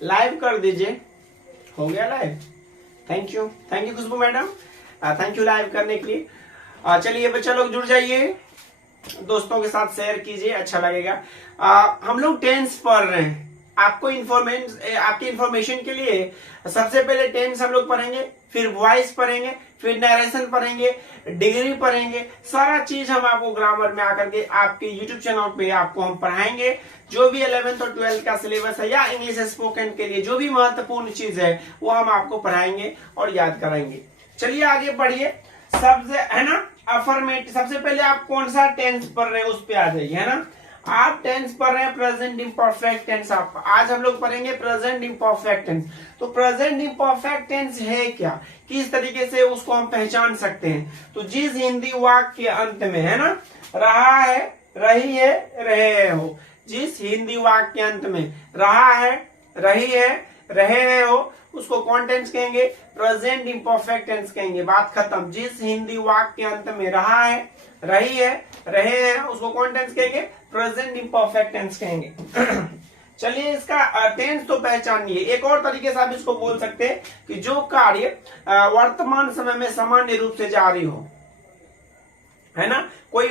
Live कर दीजिए। हो गया live. Thank you Khushboo madam, thank you live करने के लिए। चलिए बच्चा लोग जुड़ जाइए, दोस्तों के साथ शेयर कीजिए, अच्छा लगेगा। हम लोग टेंस पढ़ रहे हैं। आपकी इंफॉर्मेशन के लिए सबसे पहले टेंस हम लोग पढ़ेंगे, फिर वॉइस पढ़ेंगे, फिर नरेशन पढ़ेंगे, डिग्री पढ़ेंगे। सारा चीज हम आपको ग्रामर में आकर के आपके यूट्यूब चैनल पे आपको हम पढ़ाएंगे। जो भी 11th और 12th का सिलेबस है या इंग्लिश स्पोकन के लिए जो भी महत्वपूर्ण चीज है वो हम आपको पढ़ाएंगे और याद कराएंगे। चलिए आगे बढ़िए। सबसे है ना अफर्मेटिव, सबसे पहले आप कौन सा टेंस पढ़ रहे हैं उस पे आ जाइए, है ना। आप टेंस पढ़ रहे हैं प्रेजेंट इम्परफेक्ट टेंस। आप आज हम लोग पढ़ेंगे प्रेजेंट इम्परफेक्ट टेंस। तो प्रेजेंट इम्परफेक्ट टेंस है क्या, किस तरीके से उसको हम पहचान सकते हैं। तो जिस हिंदी वाक्य के अंत में है ना रहा है, रही है, रहे हो, जिस हिंदी वाक्य के अंत में रहा है, रही है, रहे हो, उसको कौन टेंस कहेंगे, प्रेजेंट इम्परफेक्ट टेंस कहेंगे। बात खत्म। जिस हिंदी वाक्य के अंत में रहा है, रही है, रहे हैं, उसको कौन टेंस कहेंगे, प्रेजेंट इम्परफेक्ट टेंस कहेंगे। चलिए इसका टेंस तो पहचानिए। एक और तरीके से आप इसको बोल सकते हैं कि जो कार्य वर्तमान समय में सामान्य रूप से जारी हो, है ना। कोई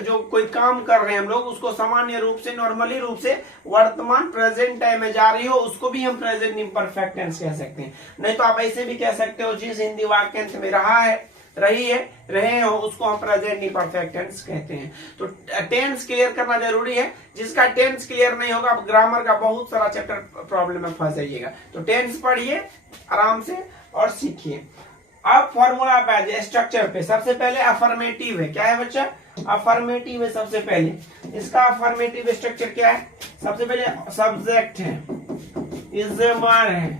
जो कोई काम कर रहे हैं हम लोग उसको सामान्य रूप से, नॉर्मली रूप से वर्तमान प्रेजेंट टाइम में जारी हो, उसको भी हम प्रेजेंट इम्परफेक्ट टेंस कह सकते हैं। नहीं तो आप ऐसे भी कह सकते हो जिस हिंदी वाक्य अंत में रहा है, रही है, रहे हो, उसको हम प्रेजेंट इम्परफेक्ट टेंस कहते हैं। तो टेंस क्लियर करना जरूरी है। जिसका टेंस क्लियर नहीं होगा ग्रामर का बहुत सारा चैप्टर प्रॉब्लम में फंस जाइएगा। तो टेंस पढ़िए आराम से और सीखिए। अब फॉर्मूला पे, स्ट्रक्चर पे सबसे पहले अफर्मेटिव है। क्या है बच्चा, अफर्मेटिव है सबसे पहले। इसका अफर्मेटिव स्ट्रक्चर क्या है, सबसे पहले सब्जेक्ट है, इज़मार है,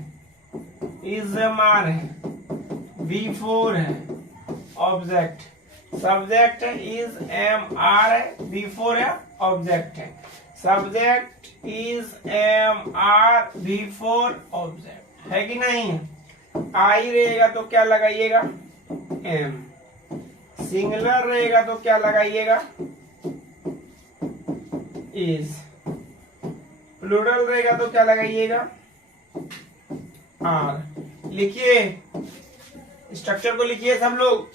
इज़मार है, बिफोर है, ऑब्जेक्ट, सब्जेक्ट है, इज एम आर है, बिफोर है, ऑब्जेक्ट है। Subject is am are before object है कि नहीं है। आई रहेगा तो क्या लगाइएगा, एम। सिंगुलर रहेगा तो क्या लगाइएगा, इज। प्लूरल रहेगा तो क्या लगाइएगा, आर। लिखिए, स्ट्रक्चर को लिखिए सब लोग,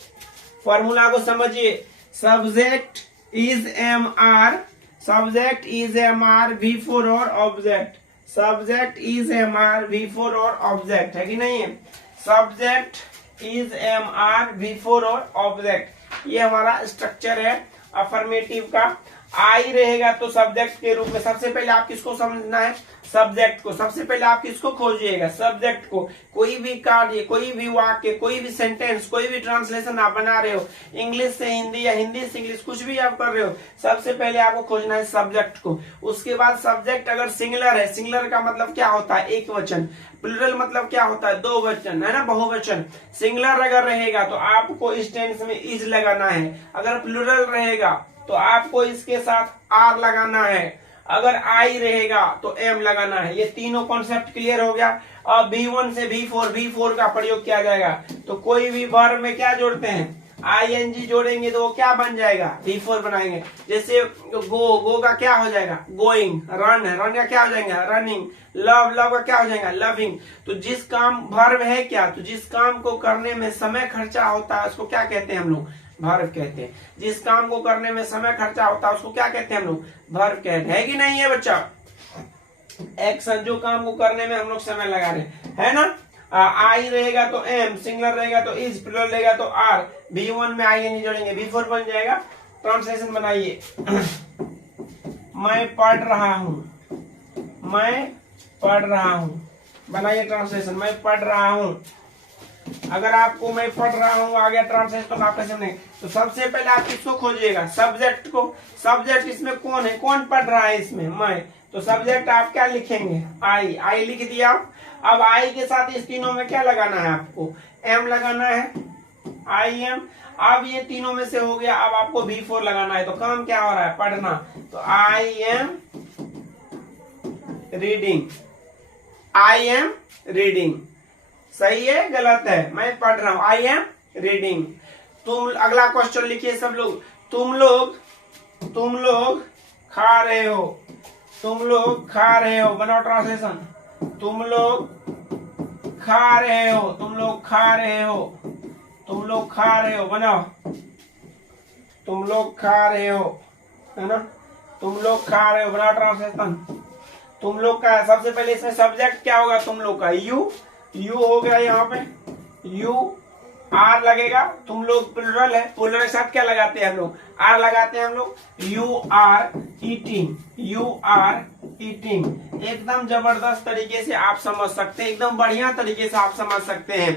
फॉर्मूला को समझिए। Subject is am are, subject is am are before और object, subject is am are before और ऑब्जेक्ट है कि नहीं है। Subject is am are before और ऑब्जेक्ट, ये हमारा स्ट्रक्चर है अफर्मेटिव का। आई रहेगा तो सब्जेक्ट के रूप में सबसे पहले आप किसको समझना है, सब्जेक्ट को। सबसे पहले आप किसको खोजिएगा, सब्जेक्ट को। कोई भी कार्य, कोई भी वाक्य, कोई भी सेंटेंस, कोई भी ट्रांसलेशन आप बना रहे हो, इंग्लिश से हिंदी या हिंदी से इंग्लिश, कुछ भी आप कर रहे हो, सबसे पहले आपको खोजना है सब्जेक्ट को। उसके बाद सब्जेक्ट अगर सिंगुलर है, सिंगुलर का मतलब क्या होता है, एक वचन। प्लूरल मतलब क्या होता है, दो वचन, है ना, बहुवचन। सिंगुलर अगर रहेगा तो आपको इस टेंस में इज लगाना है। अगर प्लूरल रहेगा तो आपको इसके साथ आर लगाना है। अगर आई रहेगा तो एम लगाना है। ये तीनों कॉन्सेप्ट क्लियर हो गया। अब B1 से B4 का प्रयोग किया जाएगा। तो कोई भी वर्ब में क्या जोड़ते हैं, ING जोड़ेंगे तो वो क्या बन जाएगा, B4 बनाएंगे। जैसे गो का क्या हो जाएगा, गोइंग। रन का क्या हो जाएगा, रनिंग। लव का क्या हो जाएगा, लविंग। तो जिस काम, वर्ब है क्या, तो जिस काम को करने में समय खर्चा होता है उसको क्या कहते हैं हम लोग, वर्ब कहते हैं। जिस काम को करने में समय खर्चा होता है उसको क्या कहते हैं हम लोग, वर्ब कहते हैं। है कि नहीं है बच्चा, एक्शन, जो काम को करने में हम लोग समय लगा रहे हैं, है ना। आई रहेगा तो एम, सिंगुलर रहेगा तो इज, प्लूरल रहेगा तो आर। B1 में ING जोड़ेंगे, B4 बन जाएगा। ट्रांसलेशन बनाइए। मैं पढ़ रहा हूं, मैं पढ़ रहा हूं, बनाइए ट्रांसलेशन। मैं पढ़ रहा हूं। अगर आपको मैं पढ़ रहा हूं आ गया ट्रांसलेशन तो आप कैसे बनेंगे, तो सबसे पहले आप किसको खोजिएगा, सब्जेक्ट को। सब्जेक्ट इसमें कौन है, कौन पढ़ रहा है इसमें, मैं। तो सब्जेक्ट आप क्या लिखेंगे, आई लिख दिया। अब आई के साथ इस तीनों में क्या लगाना है आपको, एम लगाना है, IM। अब ये तीनों में से हो गया, अब आपको B4 लगाना है। तो काम क्या हो रहा है, पढ़ना। तो I am reading, I am reading. सही है गलत है, मैं पढ़ रहा हूं, I am रीडिंग। तुम, अगला क्वेश्चन लिखिए सब लोग। तुम लोग खा रहे हो, तुम लोग खा रहे हो, बनाओ ट्रांसलेशन। तुम लोग खा रहे हो, तुम लोग खा रहे हो, तुम लोग खा रहे हो, बनाओ, तुम लोग खा रहे हो, है ना, तुम लोग खा रहे हो, बनाओ ट्रांसलेशन। तुम लोग का सबसे पहले इसमें सब्जेक्ट क्या होगा, तुम लोग का यू, यू हो गया यहाँ पे, यू आर लगेगा, तुम लोग प्लुरल है, प्लुरल के साथ क्या लगाते हैं हम लोग, आर लगाते हैं हम लोग, you are eating, you are eating. एकदम जबरदस्त तरीके से आप समझ सकते हैं, एकदम बढ़िया तरीके से आप समझ सकते हैं।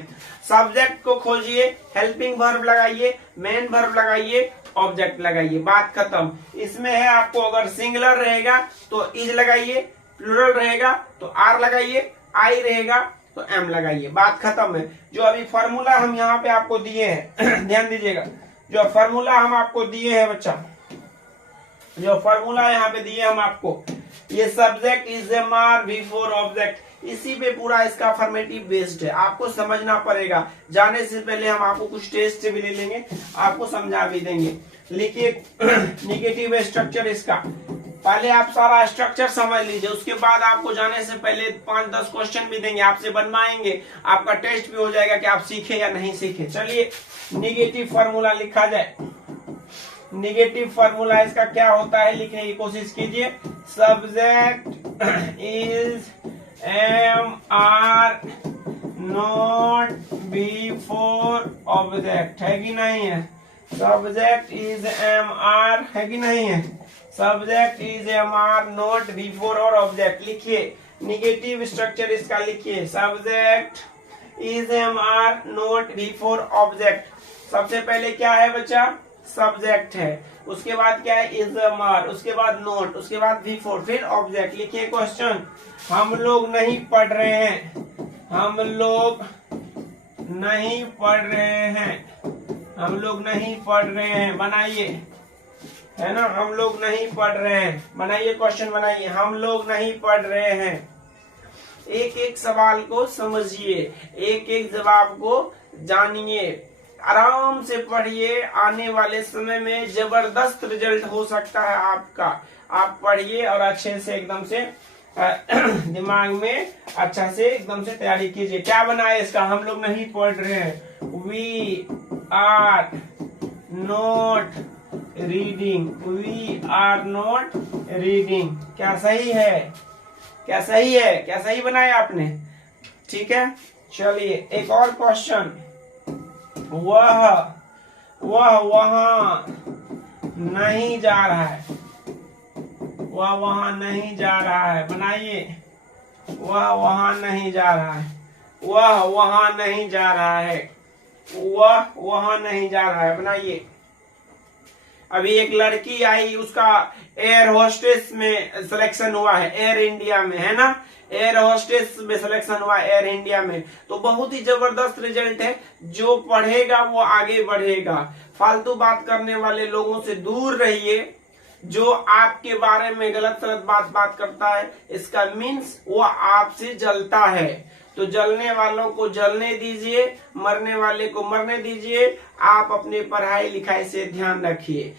सब्जेक्ट को खोजिए, हेल्पिंग वर्ब लगाइए, मेन वर्ब लगाइए, ऑब्जेक्ट लगाइए, बात खत्म। इसमें है आपको अगर सिंगुलर रहेगा तो इज लगाइए, प्लुरल रहेगा तो आर लगाइए, आई रहेगा तो एम लगाइए, बात खत्म है। जो अभी फॉर्मूला हम यहाँ पे आपको दिए हैं ध्यान दीजिएगा, जो फॉर्मूला हम आपको दिए हैं बच्चा, जो फॉर्मूला यहाँ पे दिए हम आपको, ये subject is am are before object, इसी पे पूरा इसका फॉर्मेटिव बेस्ड है, आपको समझना पड़ेगा। जाने से पहले हम आपको कुछ टेस्ट भी ले लेंगे, आपको समझा भी देंगे। लिखिए निगेटिव स्ट्रक्चर इसका, पहले आप सारा स्ट्रक्चर समझ लीजिए, उसके बाद आपको जाने से पहले 5-10 क्वेश्चन भी देंगे, आपसे बनवाएंगे, आपका टेस्ट भी हो जाएगा कि आप सीखे या नहीं सीखे। चलिए निगेटिव फार्मूला लिखा जाए। निगेटिव फार्मूला इसका क्या होता है लिखने की कोशिश कीजिए। Subject is am are not before object, है कि नहीं है, सब्जेक्ट इज एम आर, है कि नहीं है, subject is am are not before और ऑब्जेक्ट। लिखिए निगेटिव स्ट्रक्चर इसका लिखिए, subject is am are not before object. सबसे पहले क्या है बच्चा, सब्जेक्ट है, उसके बाद क्या है, इज एम आर, उसके बाद नॉट, उसके बाद बिफोर, फिर ऑब्जेक्ट। लिखिए क्वेश्चन, हम लोग नहीं पढ़ रहे हैं, हम लोग नहीं पढ़ रहे हैं, हम लोग नहीं पढ़ रहे हैं, बनाइए, है ना, हम लोग नहीं पढ़ रहे हैं, बनाइए क्वेश्चन बनाइए, हम लोग नहीं पढ़ रहे हैं। एक एक सवाल को समझिए, एक एक जवाब को जानिए, आराम से पढ़िए, आने वाले समय में जबरदस्त रिजल्ट हो सकता है आपका। आप पढ़िए और अच्छे से एकदम से दिमाग में अच्छा से एकदम से तैयारी कीजिए। क्या बनाए इसका, हम लोग नहीं पढ़ रहे हैं, we are not reading, we are not reading. क्या सही है, क्या सही है, क्या सही बनाया आपने, ठीक है। चलिए एक और क्वेश्चन, वह वहां नहीं जा रहा है, वह वहां नहीं जा रहा है, बनाइए, वह वहां नहीं जा रहा है, वह वहां नहीं जा रहा है, वह वहां नहीं जा रहा है, बनाइए। अभी एक लड़की आई, उसका एयर होस्टेस में सिलेक्शन हुआ है, एयर इंडिया में, है ना, एयर होस्टेस में सिलेक्शन हुआ एयर इंडिया में, तो बहुत ही जबरदस्त रिजल्ट है। जो पढ़ेगा वो आगे बढ़ेगा। फालतू बात करने वाले लोगों से दूर रहिए, जो आपके बारे में गलत गलत बात करता है, इसका मीन्स वो आपसे जलता है। तो जलने वालों को जलने दीजिए, मरने वाले को मरने दीजिए। आप अपने पढ़ाई लिखाई से ध्यान रखिए।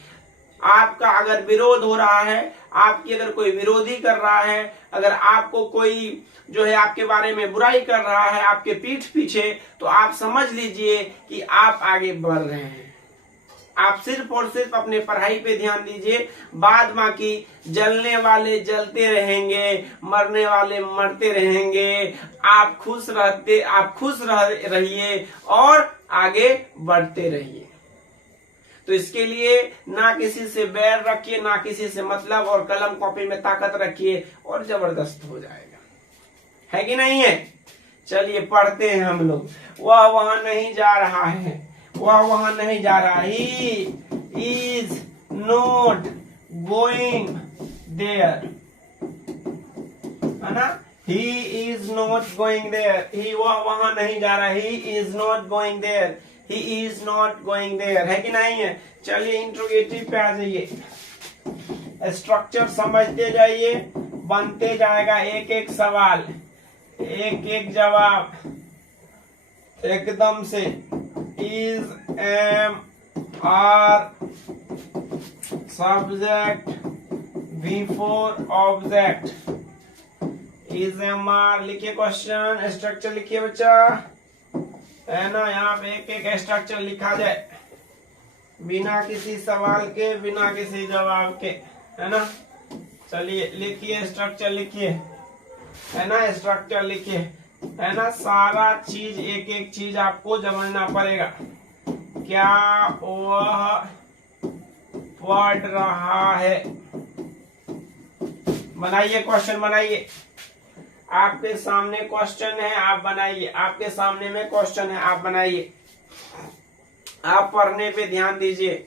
आपका अगर विरोध हो रहा है, आपकी अगर कोई विरोधी कर रहा है, अगर आपको कोई जो है आपके बारे में बुराई कर रहा है आपके पीठ पीछे, तो आप समझ लीजिए कि आप आगे बढ़ रहे हैं। आप सिर्फ और सिर्फ अपने पढ़ाई पे ध्यान दीजिए, बाद बाकी जलने वाले जलते रहेंगे, मरने वाले मरते रहेंगे। आप खुश रहिए और आगे बढ़ते रहिए। तो इसके लिए ना किसी से बैर रखिए, ना किसी से मतलब, और कलम कॉपी में ताकत रखिए और जबरदस्त हो जाएगा, है कि नहीं है। चलिए पढ़ते हैं हम लोग। वह वहां नहीं जा रहा है, वह वहां नहीं जा रहा, he is not going there, है ना, he is not going there, he वह वहां नहीं जा रहा, he is not going there, he is not going there, है कि नहीं है। चलिए इंट्रोगेटिव पे आ जाइए, स्ट्रक्चर समझते जाइए, बनते जाएगा एक एक सवाल, एक एक जवाब एकदम से। Is am are subject before object, is am are लिखिए, क्वेश्चन स्ट्रक्चर लिखिए बच्चा, है ना। यहाँ पे एक एक स्ट्रक्चर लिखा जाए बिना किसी सवाल के, बिना किसी जवाब के, है ना। चलिए लिखिए, स्ट्रक्चर लिखिए, है ना, स्ट्रक्चर लिखिए, है ना। सारा चीज, एक एक चीज आपको समझना पड़ेगा। क्या वह पढ़ रहा है, बनाइए क्वेश्चन, बनाइए। आपके सामने क्वेश्चन है, आप बनाइए। आपके सामने में क्वेश्चन है, आप बनाइए। आप पढ़ने पे ध्यान दीजिए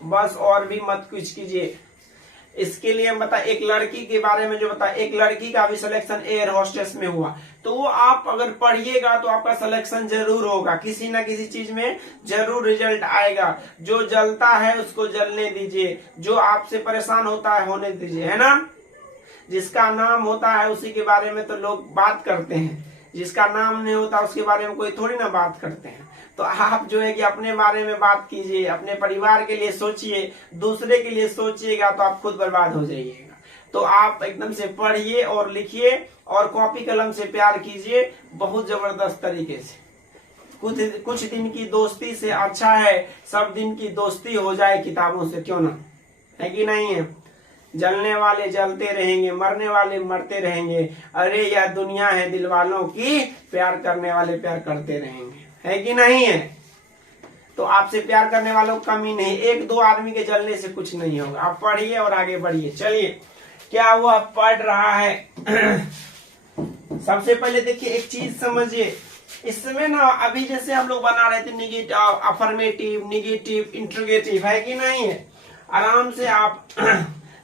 बस, और भी मत कुछ कीजिए। इसके लिए हम बता, एक लड़की के बारे में जो बता, एक लड़की का भी सिलेक्शन एयर होस्टेस में हुआ, तो वो आप अगर पढ़िएगा तो आपका सिलेक्शन जरूर होगा, किसी ना किसी चीज में जरूर रिजल्ट आएगा। जो जलता है उसको जलने दीजिए, जो आपसे परेशान होता है होने दीजिए, है ना। जिसका नाम होता है उसी के बारे में तो लोग बात करते हैं, जिसका नाम नहीं होता उसके बारे में कोई थोड़ी ना बात करते हैं। तो आप जो है कि अपने बारे में बात कीजिए, अपने परिवार के लिए सोचिए, दूसरे के लिए सोचिएगा तो आप खुद बर्बाद हो जाइएगा। तो आप एकदम से पढ़िए और लिखिए और कॉपी कलम से प्यार कीजिए बहुत जबरदस्त तरीके से। कुछ दिन की दोस्ती से अच्छा है सब दिन की दोस्ती हो जाए किताबों से, क्यों ना, है कि नहीं है। जलने वाले जलते रहेंगे, मरने वाले मरते रहेंगे, अरे यह दुनिया है दिल वालों की, प्यार करने वाले प्यार करते रहेंगे, है कि नहीं है। तो आपसे प्यार करने वालों को कमी नहीं, एक दो आदमी के जलने से कुछ नहीं होगा। आप पढ़िए और आगे बढ़िए। चलिए, क्या वह पढ़ रहा है सबसे पहले देखिए एक चीज समझिए, इसमें ना अभी जैसे हम लोग बना रहे थे निगेटिव, अफर्मेटिव, निगेटिव, इंट्रोगेटिव, है कि नहीं है। आराम से आप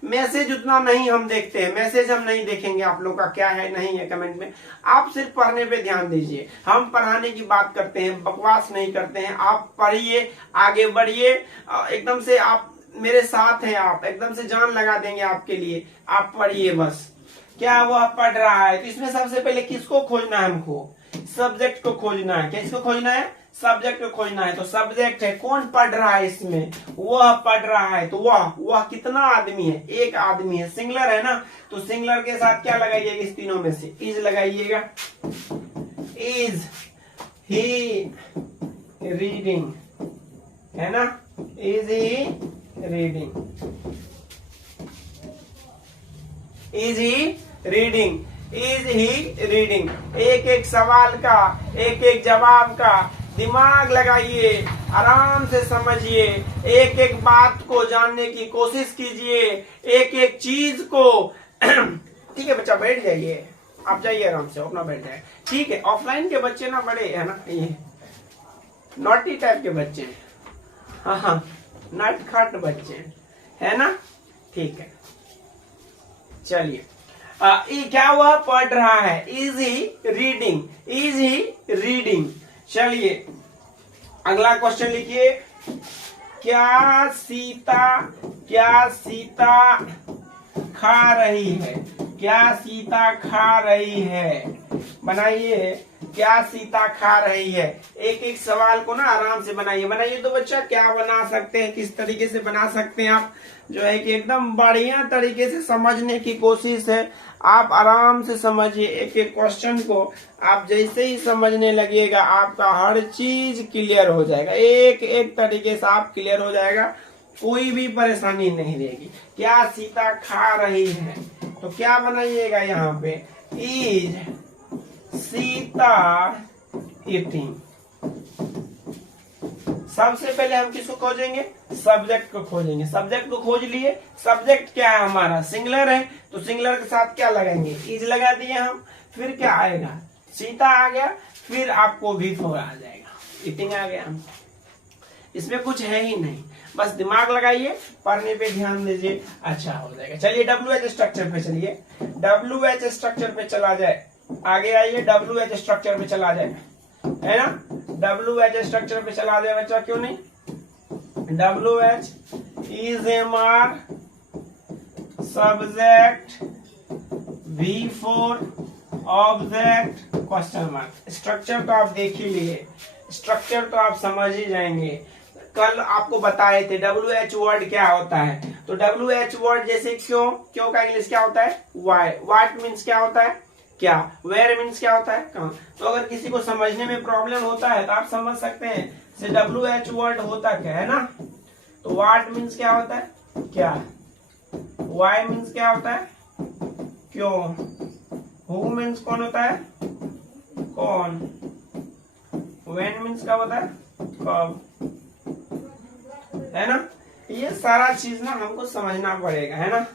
मैसेज उतना नहीं हम देखते हैं, मैसेज हम नहीं देखेंगे आप लोग का क्या है नहीं है कमेंट में। आप सिर्फ पढ़ने पे ध्यान दीजिए, हम पढ़ाने की बात करते हैं, बकवास नहीं करते हैं। आप पढ़िए, आगे बढ़िए, एकदम से आप मेरे साथ हैं, आप एकदम से जान लगा देंगे आपके लिए। आप पढ़िए बस। क्या वह पढ़ रहा है, तो इसमें सबसे पहले किसको खोजना है, हमको सब्जेक्ट को खोजना है। किसको खोजना है, सब्जेक्ट को खोजना है। तो सब्जेक्ट है, कौन पढ़ रहा है इसमें, वह पढ़ रहा है। तो वह कितना आदमी है, एक आदमी है, सिंगुलर है ना। तो सिंगुलर के साथ क्या लगाइएगा, इस तीनों में से इज लगाइएगा। इज ही रीडिंग, है ना, is he reading, is he reading, is he reading. एक एक सवाल का, एक एक जवाब का दिमाग लगाइए, आराम से समझिए, एक एक बात को जानने की कोशिश कीजिए, एक एक चीज को ठीक है बच्चा, बैठ जाइए, आप जाइए आराम से, अपना बैठ जाए, ठीक है। ऑफलाइन के बच्चे ना बड़े है ना, ये नॉटी टाइप के बच्चे हैं, हाँ, नटखट बच्चे है ना, ठीक है। चलिए, क्या वह पढ़ रहा है, is he reading, is he reading. चलिए अगला क्वेश्चन लिखिए, क्या सीता खा रही है, क्या सीता खा रही है, बनाइए। क्या सीता खा रही है, एक एक सवाल को ना आराम से बनाइए। तो बच्चा क्या बना सकते हैं, किस तरीके से बना सकते हैं आप, जो है कि एकदम बढ़िया तरीके से समझने की कोशिश है। आप आराम से समझिए, एक एक क्वेश्चन को आप जैसे ही समझने लगेगा आपका हर चीज क्लियर हो जाएगा, एक एक तरीके से आप क्लियर हो जाएगा, कोई भी परेशानी नहीं रहेगी। क्या सीता खा रही है, तो क्या बनाइएगा यहाँ पे, इज सीता ईटिंग। सबसे पहले हम किसको खोजेंगे, सब्जेक्ट को खोजेंगे। सब्जेक्ट को खोज लिए, सब्जेक्ट क्या है हमारा, सिंगुलर है, तो सिंगुलर के साथ क्या लगाएंगे, इज लगा दिए हम। फिर क्या आएगा, सीता आ गया, फिर आपको V4 आ जाएगा, ईटिंग आ गया। इसमें कुछ है ही नहीं, बस दिमाग लगाइए, पढ़ने पे ध्यान दीजिए, अच्छा हो जाएगा। चलिए WH स्ट्रक्चर पे चलिए, WH स्ट्रक्चर पे चला जाए, आगे आइए, WH स्ट्रक्चर पे चला जाए, है ना, WH स्ट्रक्चर पे चला जाए बच्चा, क्यों नहीं। WH is MR subject V4 object question mark. Structure तो आप देख ही लिए, स्ट्रक्चर तो आप समझ ही जाएंगे, कल आपको बताए थे WH वर्ड क्या होता है। तो WH वर्ड जैसे क्यों का इंग्लिश क्या होता है, वाई, वाट मीन्स क्या होता है, क्या, वेयर मीन्स क्या होता है, कहाँ। तो अगर किसी को समझने में प्रॉब्लम होता है तो आप समझ सकते हैं से WH वर्ड होता क्या है ना। तो व्हाट मीन्स क्या होता है, क्या। वाई मीन्स क्या होता है, क्यों। हु मीन्स कौन होता है, कौन। व्हेन मीन्स कब होता है, कब, है ना। ये सारा चीज ना हमको समझना पड़ेगा, है ना।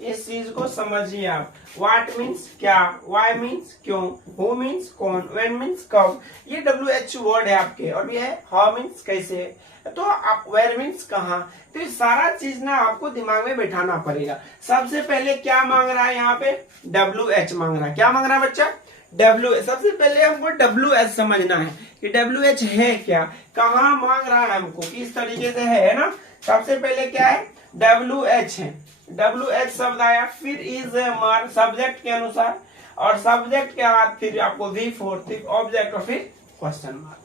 इस चीज को समझिए आप। व्हाट मीन्स क्या, वाई मीन्स क्यों, हु मीन्स कौन, व्हेन मीन्स कब। ये WH वर्ड है आपके। और ये है हाउ मीन्स कैसे, तो आप वेयर मीन्स कहाँ। तो ये सारा चीज ना आपको दिमाग में बैठाना पड़ेगा। सबसे पहले क्या मांग रहा है यहाँ पे, WH मांग रहा है। क्या मांग रहा है बच्चा, WH। सबसे पहले हमको WH समझना है कि WH है क्या, कहाँ मांग रहा है हमको, किस तरीके से है ना। सबसे पहले क्या है, WH है। WH शब्द आया, फिर इज मार्क सब्जेक्ट के अनुसार, और सब्जेक्ट के बाद फिर आपको V4 फिर ऑब्जेक्ट और फिर क्वेश्चन मार्क।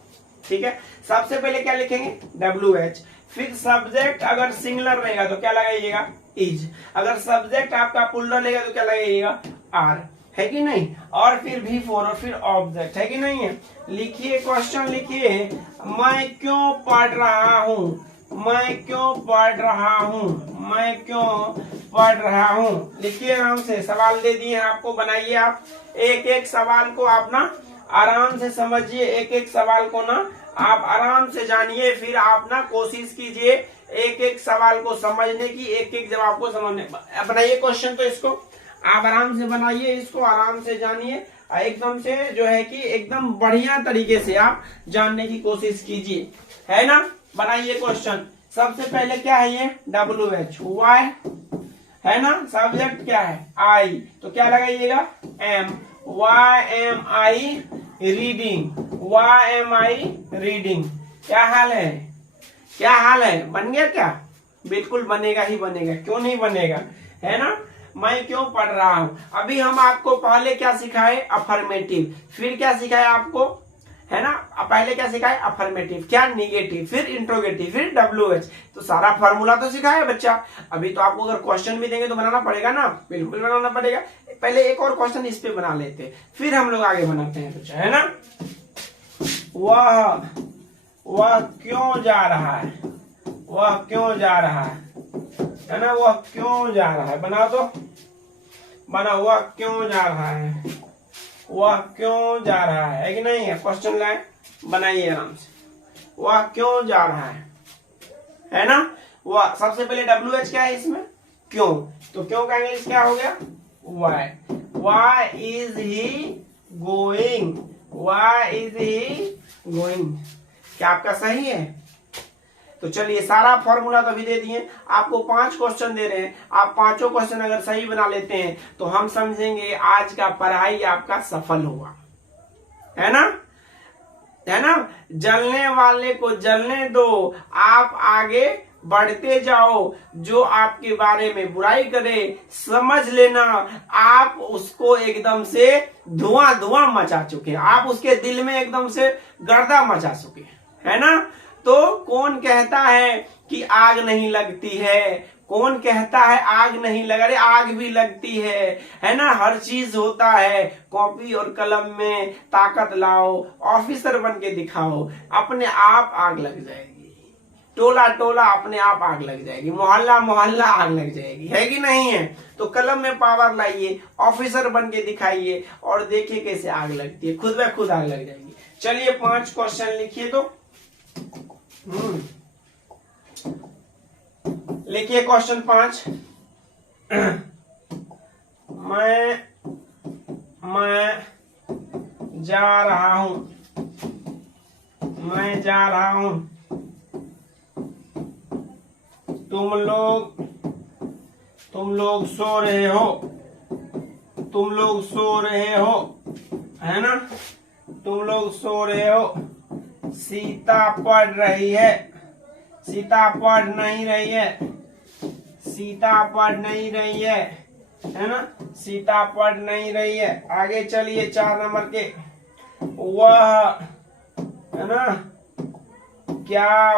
ठीक है, सबसे पहले क्या लिखेंगे, WH। फिर सब्जेक्ट अगर सिंगुलर रहेगा तो क्या लगाइएगा, इज। अगर सब्जेक्ट आपका प्लूरल रहेगा तो क्या लगाइएगा, आर, है कि नहीं। और फिर V4 और फिर ऑब्जेक्ट, है कि नहीं है। लिखिए, क्वेश्चन लिखिए, मैं क्यों पढ़ रहा हूँ, मैं क्यों पढ़ रहा हूँ, मैं क्यों पढ़ रहा हूँ। लिखिए आराम से, सवाल दे दिए आपको, बनाइए आप। एक एक सवाल को आप ना आराम से समझिए, एक एक सवाल को ना आप आराम से जानिए। फिर आप ना कोशिश कीजिए एक एक सवाल को समझने की, एक एक जवाब को समझने। बनाइए क्वेश्चन, तो इसको आप आराम से बनाइए, इसको आराम से जानिए, एकदम से जो है कि एकदम बढ़िया तरीके से आप जानने की कोशिश कीजिए, है ना। बनाइए क्वेश्चन। सबसे पहले क्या है ये, WH, वाई, है ना। सब्जेक्ट क्या है, आई, तो क्या लगाइएगा, am. Why am I reading, why am I reading. क्या हाल है, क्या हाल है, बन गया क्या, बिल्कुल बनेगा ही बनेगा, क्यों नहीं बनेगा, है ना। मैं क्यों पढ़ रहा हूं। अभी हम आपको पहले क्या सिखाए, अफर्मेटिव, फिर क्या सिखाया आपको, है ना। पहले क्या सिखाए, अफर्मेटिव, क्या निगेटिव, फिर इंट्रोगेटिव, फिर WH। तो सारा फॉर्मूला तो सिखाया बच्चा। अभी तो आपको अगर क्वेश्चन भी देंगे तो बनाना पड़ेगा ना, बिल्कुल बनाना पड़ेगा। पहले एक और क्वेश्चन इस पे बना लेते, फिर हम लोग आगे बनाते हैं बच्चा, है ना। वह क्यों जा रहा है, वह क्यों जा रहा है ना। वह क्यों जा रहा है, बनाओ तो, बना, वह क्यों जा रहा है, वह क्यों जा रहा है कि नहीं है। क्वेश्चन लाए, बनाइए आराम से, वह क्यों जा रहा है ना। वह सबसे पहले WH क्या है इसमें, क्यों, तो क्यों का इंग्लिश क्या हो गया, why. Why is he going, why is he going. क्या आपका सही है। तो चलिए, सारा फॉर्मूला तो अभी दे दिए आपको। 5 क्वेश्चन दे रहे हैं, आप पांचों क्वेश्चन अगर सही बना लेते हैं तो हम समझेंगे आज का पढ़ाई आपका सफल हुआ, है ना, है ना। जलने वाले को जलने दो, आप आगे बढ़ते जाओ। जो आपके बारे में बुराई करे समझ लेना आप उसको एकदम से धुआं धुआं मचा चुके हैं, आप उसके दिल में एकदम से गर्दा मचा चुके हैं, है ना। तो कौन कहता है कि आग नहीं लगती है, कौन कहता है आग नहीं लगा, अरे आग भी लगती है ना। हर चीज होता है, कॉपी और कलम में ताकत लाओ, ऑफिसर बन के दिखाओ, अपने आप आग लग जाएगी। टोला टोला अपने आप आग लग जाएगी, मोहल्ला मोहल्ला आग लग जाएगी, है कि नहीं है। तो कलम में पावर लाइए, ऑफिसर बन के दिखाइए और देखिए कैसे आग लगती है, खुद ब खुद आग लग जाएगी। चलिए 5 क्वेश्चन लिखिए, तो लिखिए क्वेश्चन 5। मैं जा रहा हूं, मैं जा रहा हूं, तुम लोग सो रहे हो, तुम लोग सो रहे हो, है ना। तुम लोग सो रहे हो। सीता पढ़ रही है, सीता पढ़ नहीं रही है, सीता पढ़ नहीं रही है ना। सीता पढ़ नहीं रही है। आगे चलिए 4 नंबर के, वह, है ना, क्या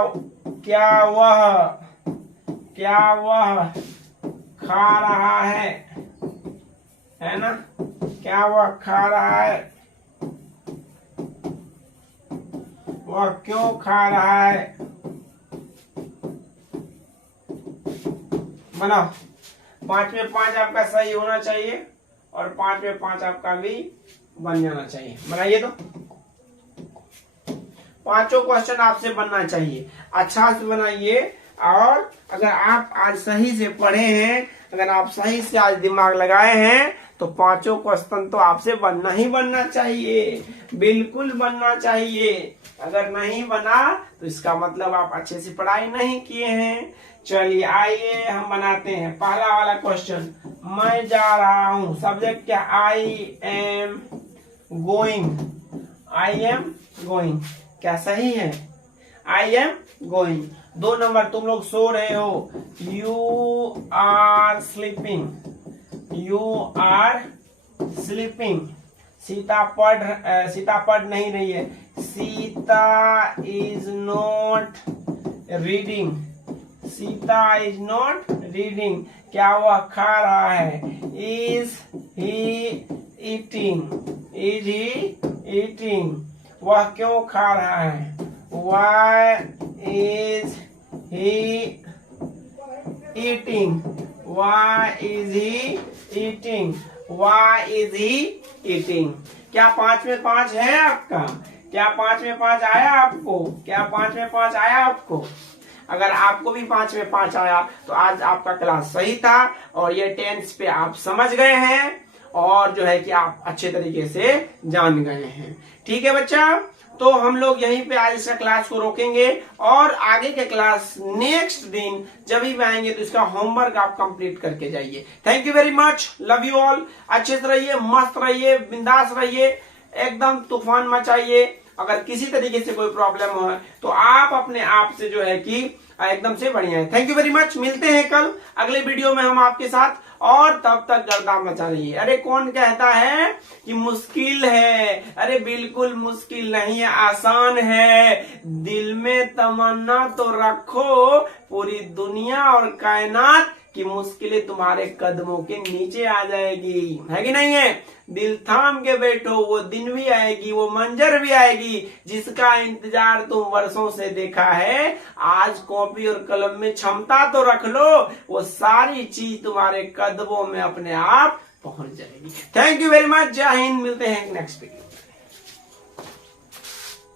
वह खा रहा है ना। क्या वह खा रहा है? वह क्यों खा रहा है? बनाओ। 5 में 5 आपका सही होना चाहिए और 5 में 5 आपका भी बन जाना चाहिए। बनाइए तो, पांचों क्वेश्चन आपसे बनना चाहिए, अच्छा से बनाइए। और अगर आप आज सही से पढ़े हैं, अगर आप सही से आज दिमाग लगाए हैं, तो पांचों क्वेश्चन तो आपसे बनना ही बनना चाहिए, बिल्कुल बनना चाहिए। अगर नहीं बना तो इसका मतलब आप अच्छे से पढ़ाई नहीं किए हैं। चलिए आइए हम बनाते हैं पहला वाला क्वेश्चन। मैं जा रहा हूं, सब्जेक्ट क्या? I am going. I am going क्या सही है? I am going. 2 नंबर, तुम लोग सो रहे हो। You are sleeping. You are sleeping. Sita पढ़ नहीं रही है। Sita is not reading. Sita is not reading क्या वह खा रहा है? Is he eating. Is he eating वह क्यों खा रहा है? Why is he eating? Why is he eating? Why is he eating? क्या 5 में 5 है आपका? क्या 5 में 5 आया आपको? क्या 5 में 5 आया आपको? अगर आपको भी 5 में 5 आया तो आज आपका क्लास सही था और ये टेंस पे आप समझ गए हैं और जो है कि आप अच्छे तरीके से जान गए हैं। ठीक है बच्चा, तो हम लोग यहीं पे आज इसका क्लास को रोकेंगे और आगे के क्लास नेक्स्ट दिन जब भी आएंगे तो इसका होमवर्क आप कंप्लीट करके जाइए। Thank you very much, love you all. अच्छे से रहिए, मस्त रहिए, बिंदास रहिए, एकदम तूफान मचाइए। अगर किसी तरीके से कोई प्रॉब्लम हो तो आप अपने आप से जो है कि एकदम से बढ़िया है। थैंक यू वेरी मच, मिलते हैं कल अगले वीडियो में हम आपके साथ, और तब तक गर्दा मचा रही है। अरे कौन कहता है कि मुश्किल है? अरे बिल्कुल मुश्किल नहीं है, आसान है। दिल में तमन्ना तो रखो, पूरी दुनिया और कायनात की मुश्किलें तुम्हारे कदमों के नीचे आ जाएगी, है कि नहीं है? दिल थाम के बैठो, वो दिन भी आएगी, वो मंजर भी आएगी जिसका इंतजार तुम वर्षों से देखा है। आज कॉपी और कलम में क्षमता तो रख लो, वो सारी चीज तुम्हारे कदमों में अपने आप पहुंच जाएगी। थैंक यू वेरी मच, जय हिंद। मिलते हैं नेक्स्ट वीडियो।